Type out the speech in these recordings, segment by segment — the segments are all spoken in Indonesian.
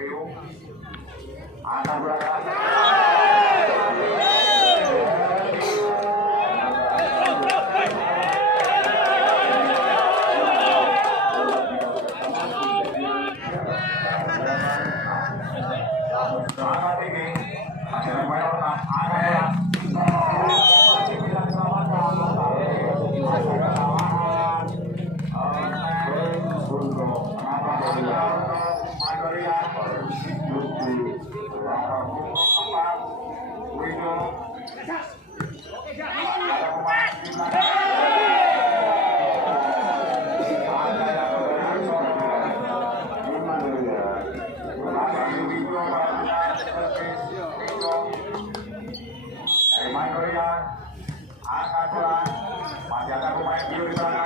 Piyu akan berangkat. Sangat tinggi. Masih ada pemain Piyu di sana.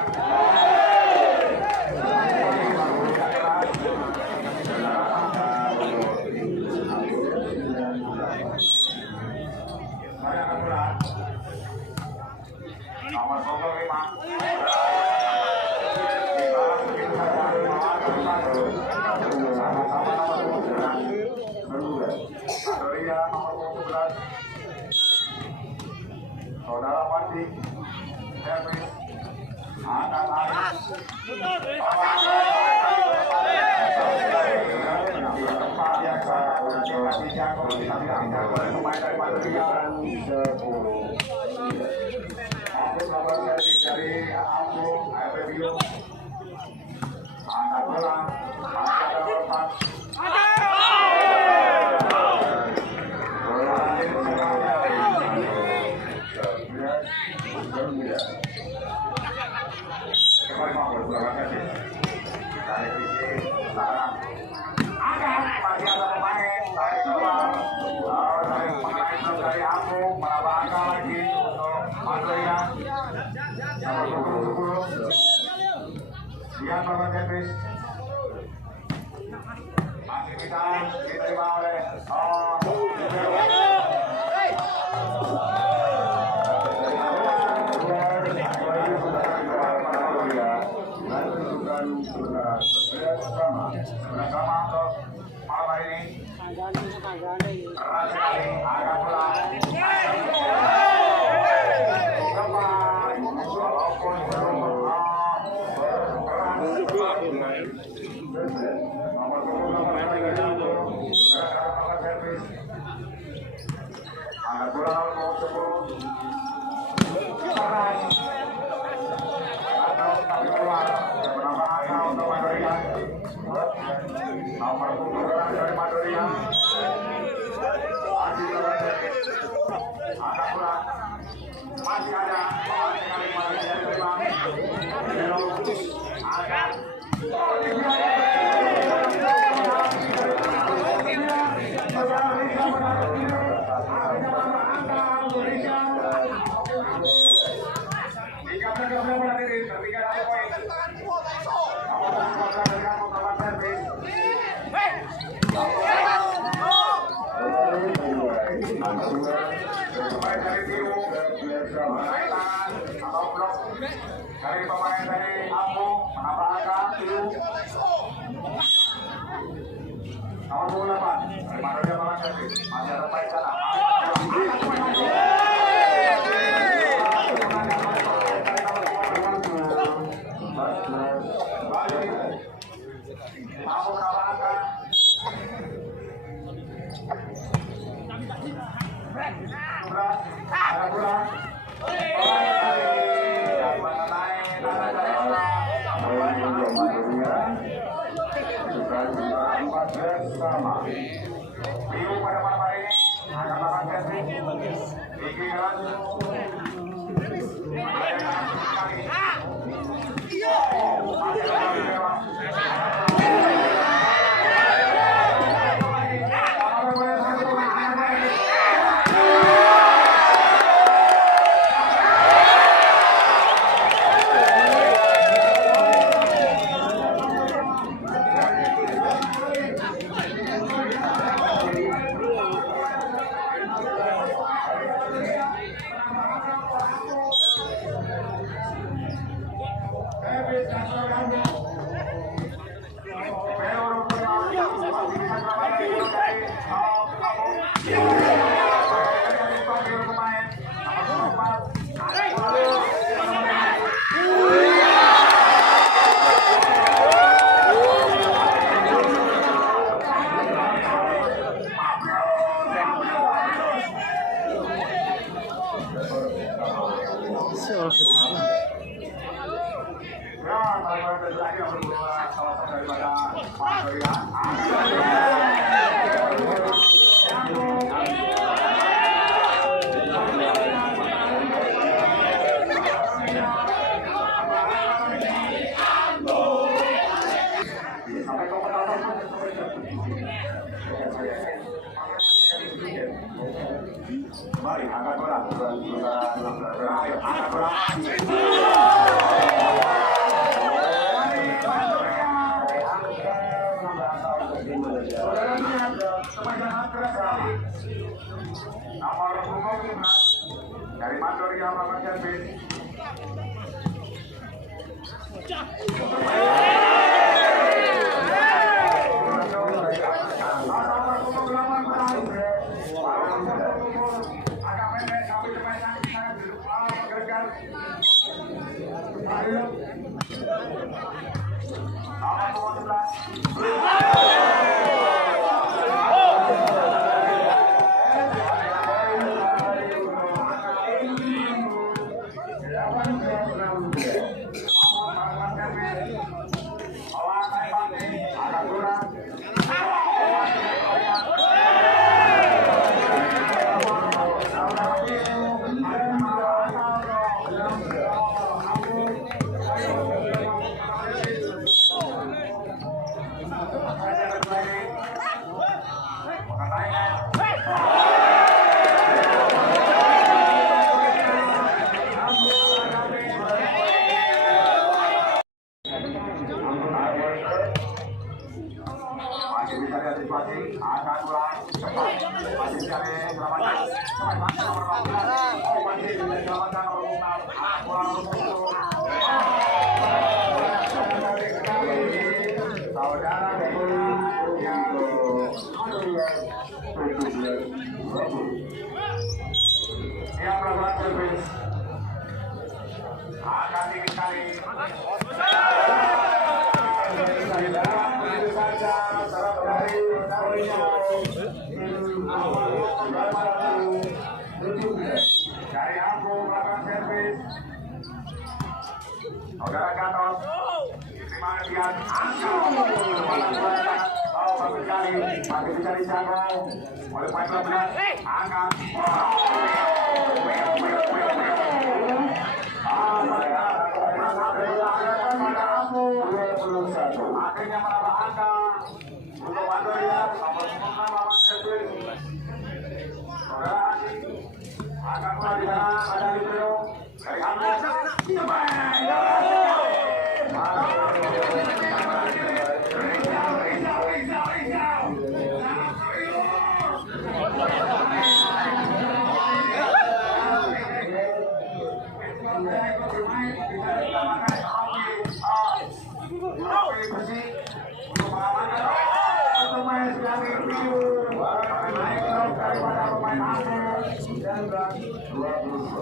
Saya akan pulang. Alif, servis, angkat Alif, tempat yang pemain dari Madura, Mahfud nomor dari Samsul, Piyu, angkat bola, masih ada lepas. Masih diterima oleh bersama untuk malam hari ini. Keras sekali, agak pulang. Walaupun belum agak pulang mau 10. Tapi keluar menambah angka untuk Madura. Nomor punggung dari Madura. Agak pulang. Masih ada dari Piyu, atau blok dari pemain dari Mahfud menambah angka Piyu. Nomor 28 dari Madura Bawang Servis masih ada baik sana. Mahfud menambah angka. Ada bola. Piyu pada malam hari ini akan melakukan casting. LEGi jalan. Mari angkat bola. Angkat bola. Nomor punggung 15 dari Madura Bawang Servis. Agak pendek tapi pemain sangat duduk masih bisa diantisipasi, akan ulang cepat, masih bisa diselamatkan, cepat masuk nomor 14, masih bisa diselamatkan nomor 6, ulang saudara yang melakukan servis akan dikali begitu saja serap dari dari aku melakukan servis saudara Gatot diterima lihat bagus sekali masih bisa dijangkau oleh pemain 12 angkat akhirnya menambah angka untuk Andrea nomor 6 lawan servis saudara akan mulai di sana ada Piyu dari Alif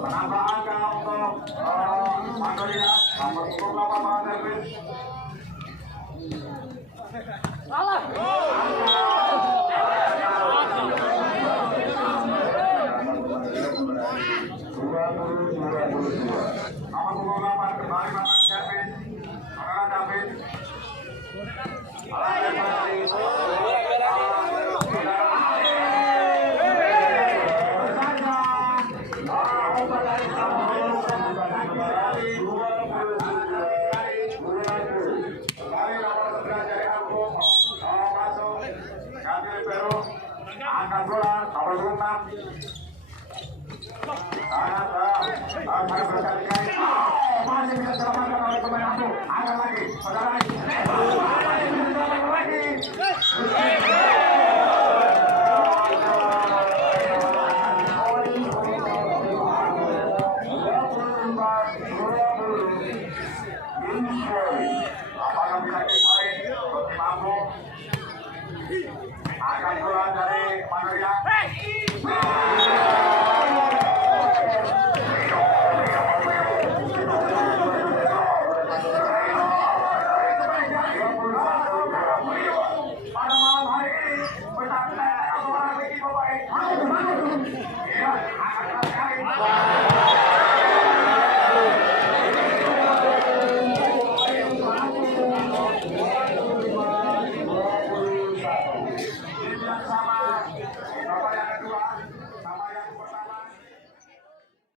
menambah angka untuk Andrea nomor 28 servis salah nomor 28 kembali masuk servis saudara David angkat bola nomor 26 saya berkali-kali masih bisa diselamatkan oleh pemain aku angkat lagi saudara lagi apakah bisa dipoin untuk mampu akan keluar dari